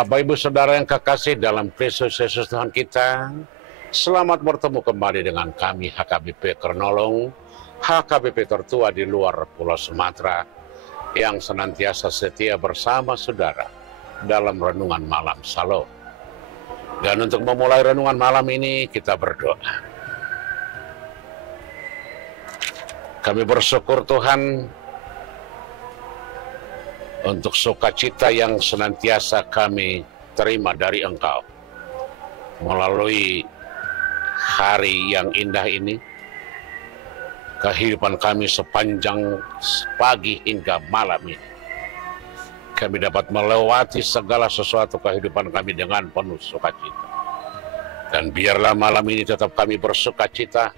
Bapak Ibu Saudara yang kekasih dalam Kristus Yesus Tuhan kita, selamat bertemu kembali dengan kami HKBP Kernolong, HKBP tertua di luar Pulau Sumatera, yang senantiasa setia bersama saudara dalam renungan malam Shalom. Dan untuk memulai renungan malam ini, kita berdoa. Kami bersyukur Tuhan untuk sukacita yang senantiasa kami terima dari Engkau melalui hari yang indah ini. Kehidupan kami sepanjang pagi hingga malam ini, kami dapat melewati segala sesuatu kehidupan kami dengan penuh sukacita. Dan biarlah malam ini tetap kami bersukacita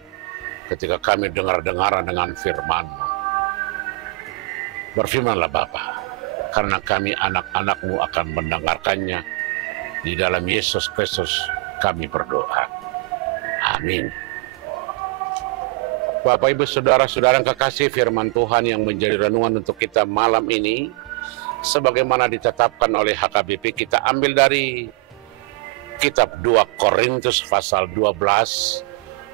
ketika kami dengar-dengaran dengan firman-Mu. Berfirmanlah Bapa, karena kami anak-anak-Mu akan mendengarkannya. Di dalam Yesus Kristus kami berdoa. Amin. Bapak Ibu Saudara-saudara yang kekasih, firman Tuhan yang menjadi renungan untuk kita malam ini, sebagaimana ditetapkan oleh HKBP, kita ambil dari kitab 2 Korintus pasal 12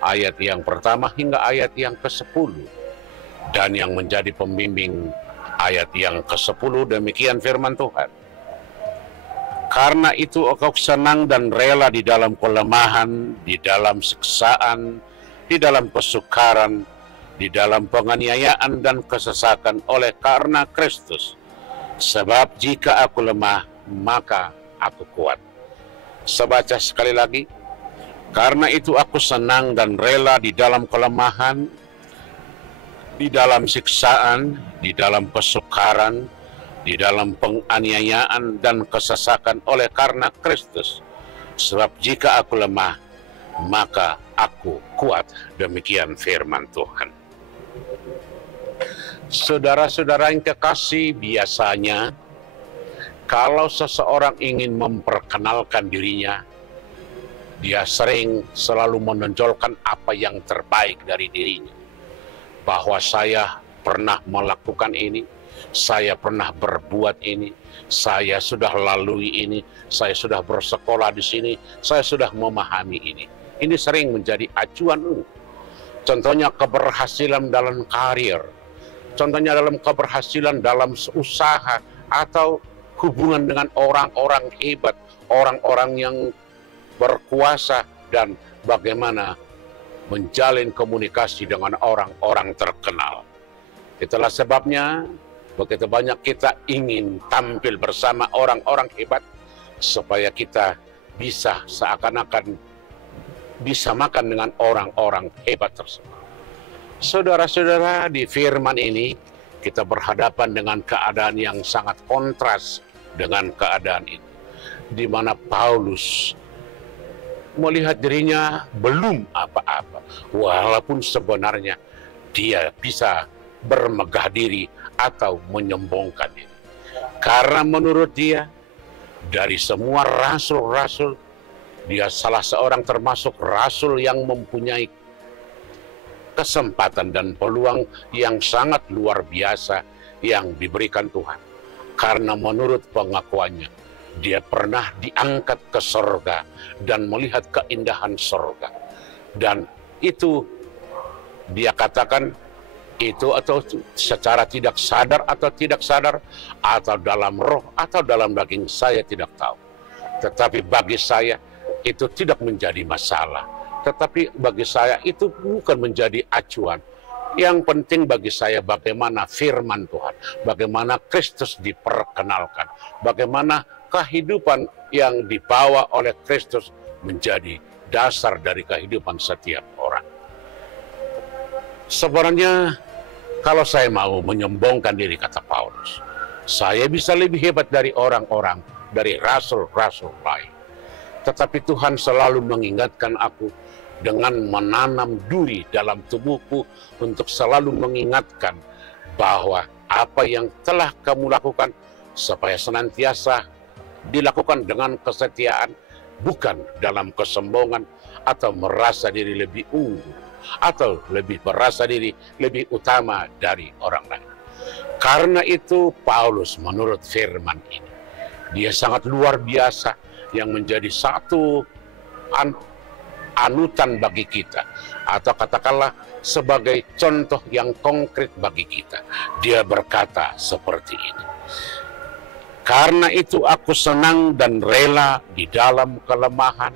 ayat yang pertama hingga ayat yang ke-10, dan yang menjadi pembimbing ayat yang ke-10 demikian firman Tuhan. Karena itu aku senang dan rela di dalam kelemahan, di dalam siksaan, di dalam kesukaran, di dalam penganiayaan dan kesesakan oleh karena Kristus. Sebab jika aku lemah, maka aku kuat. Sebaca sekali lagi. Karena itu aku senang dan rela di dalam kelemahan, di dalam siksaan, di dalam kesukaran, di dalam penganiayaan dan kesesakan oleh karena Kristus. Sebab jika aku lemah, maka aku kuat. Demikian firman Tuhan. Saudara-saudara yang kekasih, biasanya kalau seseorang ingin memperkenalkan dirinya, dia selalu menonjolkan apa yang terbaik dari dirinya. Bahwa saya pernah melakukan ini, saya pernah berbuat ini, saya sudah lalui ini, saya sudah bersekolah di sini, saya sudah memahami ini. Ini sering menjadi acuan. Contohnya keberhasilan dalam karir, contohnya dalam keberhasilan dalam usaha, atau hubungan dengan orang-orang hebat, orang-orang yang berkuasa, dan bagaimana menjalin komunikasi dengan orang-orang terkenal. Itulah sebabnya begitu banyak kita ingin tampil bersama orang-orang hebat, supaya kita bisa seakan-akan bisa makan dengan orang-orang hebat tersebut. Saudara-saudara, di firman ini kita berhadapan dengan keadaan yang sangat kontras dengan keadaan ini, di mana Paulus melihat dirinya belum apa-apa, walaupun sebenarnya dia bisa bermegah diri atau menyombongkan diri. Karena menurut dia, dari semua rasul-rasul, dia salah seorang termasuk rasul yang mempunyai kesempatan dan peluang yang sangat luar biasa yang diberikan Tuhan. Karena menurut pengakuannya, dia pernah diangkat ke sorga dan melihat keindahan sorga. Dan itu dia katakan, itu atau secara tidak sadar atau tidak sadar, atau dalam roh atau dalam daging, saya tidak tahu. Tetapi bagi saya itu tidak menjadi masalah. Tetapi bagi saya itu bukan menjadi acuan. Yang penting bagi saya bagaimana firman Tuhan, bagaimana Kristus diperkenalkan, bagaimana kehidupan yang dibawa oleh Kristus menjadi dasar dari kehidupan setiap orang. Sebenarnya kalau saya mau menyombongkan diri, kata Paulus, saya bisa lebih hebat dari orang-orang, dari rasul-rasul lain. Tetapi Tuhan selalu mengingatkan aku dengan menanam duri dalam tubuhku untuk selalu mengingatkan bahwa apa yang telah kamu lakukan supaya senantiasa dilakukan dengan kesetiaan, bukan dalam kesombongan atau merasa diri lebih unggul atau lebih merasa diri lebih utama dari orang lain. Karena itu Paulus menurut firman ini, Dia sangat luar biasa yang menjadi satu anutan bagi kita, atau katakanlah sebagai contoh yang konkret bagi kita. Dia berkata seperti ini, "Karena itu aku senang dan rela di dalam kelemahan,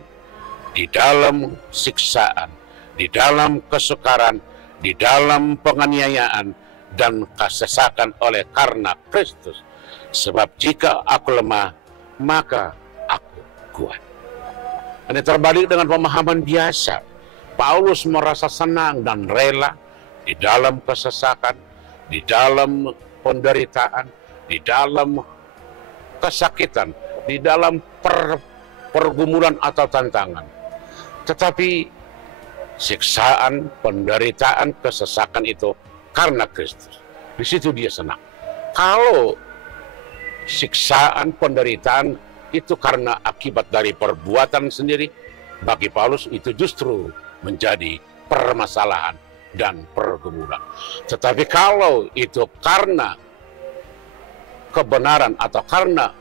di dalam siksaan, di dalam kesukaran, di dalam penganiayaan dan kesesakan oleh karena Kristus. Sebab jika aku lemah, maka aku kuat." Ini terbalik dengan pemahaman biasa. Paulus merasa senang dan rela di dalam kesesakan, di dalam penderitaan, di dalam kesakitan, di dalam pergumulan atau tantangan. Tetapi siksaan, penderitaan, kesesakan itu karena Kristus. Di situ dia senang. Kalau siksaan, penderitaan itu karena akibat dari perbuatan sendiri, bagi Paulus itu justru menjadi permasalahan dan pergumulan. Tetapi kalau itu karena kebenaran atau karena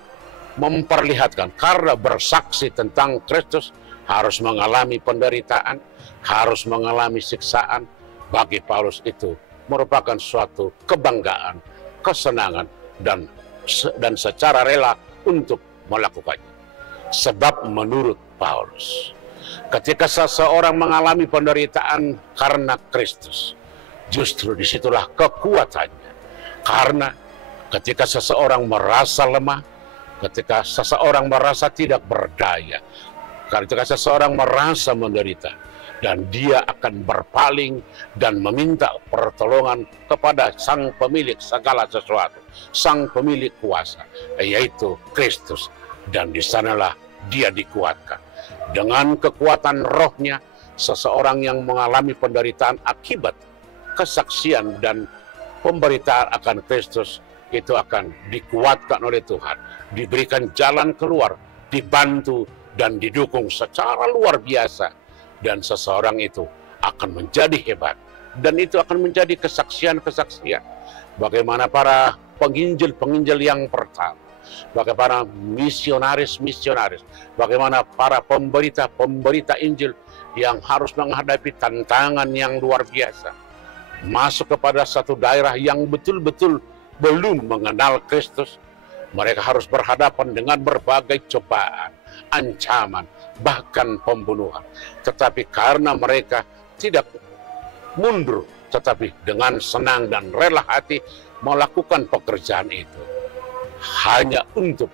memperlihatkan, karena bersaksi tentang Kristus, harus mengalami penderitaan, harus mengalami siksaan, bagi Paulus itu merupakan suatu kebanggaan, kesenangan, dan secara rela untuk melakukannya. Sebab menurut Paulus, ketika seseorang mengalami penderitaan karena Kristus, justru disitulah kekuatannya. Karena ketika seseorang merasa lemah, ketika seseorang merasa tidak berdaya, ketika seseorang merasa menderita, dan dia akan berpaling dan meminta pertolongan kepada Sang Pemilik segala sesuatu, Sang Pemilik kuasa, yaitu Kristus. Dan di sanalah dia dikuatkan. Dengan kekuatan rohnya, seseorang yang mengalami penderitaan akibat kesaksian dan pemberitaan akan Kristus, itu akan dikuatkan oleh Tuhan, diberikan jalan keluar, dibantu dan didukung secara luar biasa. Dan seseorang itu akan menjadi hebat. Dan itu akan menjadi kesaksian-kesaksian. Bagaimana para penginjil-penginjil yang pertama, bagaimana misionaris-misionaris, bagaimana para pemberita-pemberita Injil yang harus menghadapi tantangan yang luar biasa. Masuk kepada satu daerah yang betul-betul belum mengenal Kristus, mereka harus berhadapan dengan berbagai cobaan, ancaman, bahkan pembunuhan. Tetapi karena mereka tidak mundur, tetapi dengan senang dan rela hati melakukan pekerjaan itu, hanya untuk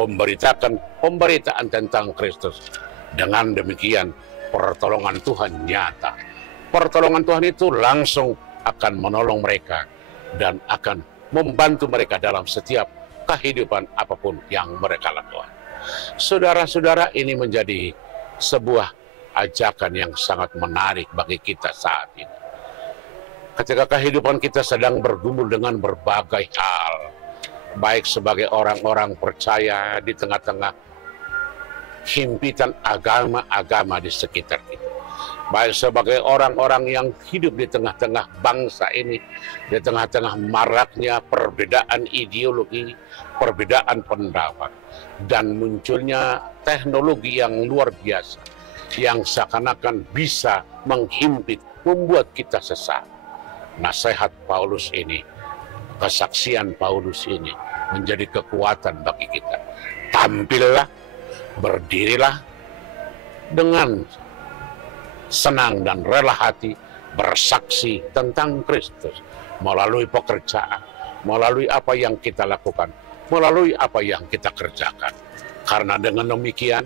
memberitakan pemberitaan tentang Kristus. Dengan demikian pertolongan Tuhan nyata. Pertolongan Tuhan itu langsung akan menolong mereka dan akan membantu mereka dalam setiap kehidupan apapun yang mereka lakukan. Saudara-saudara, ini menjadi sebuah ajakan yang sangat menarik bagi kita saat ini. Ketika kehidupan kita sedang bergumul dengan berbagai hal, baik sebagai orang-orang percaya di tengah-tengah himpitan agama-agama di sekitar kita, baik sebagai orang-orang yang hidup di tengah-tengah bangsa ini, di tengah-tengah maraknya perbedaan ideologi, perbedaan pendapat, dan munculnya teknologi yang luar biasa, yang seakan-akan bisa menghimpit, membuat kita sesat. Nasihat Paulus ini, kesaksian Paulus ini menjadi kekuatan bagi kita. Tampillah, berdirilah dengan senang dan rela hati, bersaksi tentang Kristus melalui pekerjaan, melalui apa yang kita lakukan, melalui apa yang kita kerjakan. Karena dengan demikian,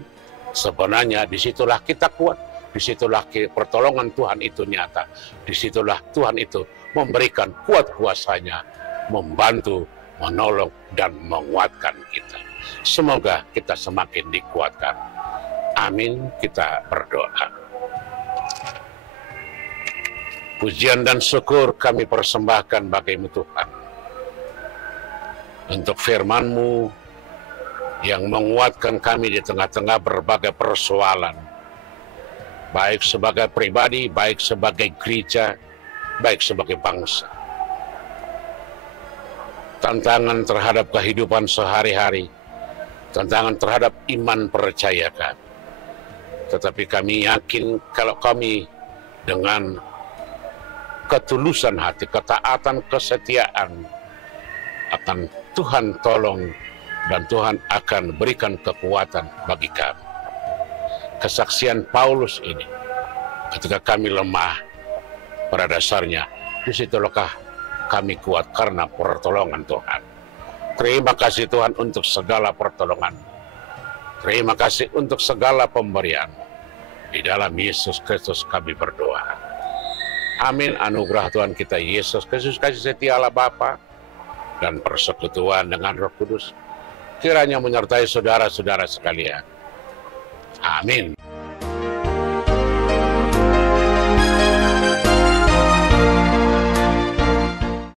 sebenarnya disitulah kita kuat, disitulah pertolongan Tuhan itu nyata, disitulah Tuhan itu memberikan kuat kuasanya, membantu, menolong, dan menguatkan kita. Semoga kita semakin dikuatkan. Amin, kita berdoa. Pujian dan syukur kami persembahkan bagimu Tuhan, untuk firman-Mu yang menguatkan kami di tengah-tengah berbagai persoalan, baik sebagai pribadi, baik sebagai gereja, baik sebagai bangsa. Tantangan terhadap kehidupan sehari-hari, tantangan terhadap iman percaya kami. Tetapi kami yakin kalau kami dengan ketulusan hati, ketaatan, kesetiaan, akan Tuhan tolong dan Tuhan akan berikan kekuatan bagi kami. Kesaksian Paulus ini, ketika kami lemah, pada dasarnya disitulah kami kuat karena pertolongan Tuhan. Terima kasih Tuhan untuk segala pertolongan. Terima kasih untuk segala pemberian. Di dalam Yesus Kristus kami berdoa. Amin. Anugerah Tuhan kita Yesus Kristus, kasih setia Allah Bapa, dan persekutuan dengan Roh Kudus kiranya menyertai saudara-saudara sekalian. Amin.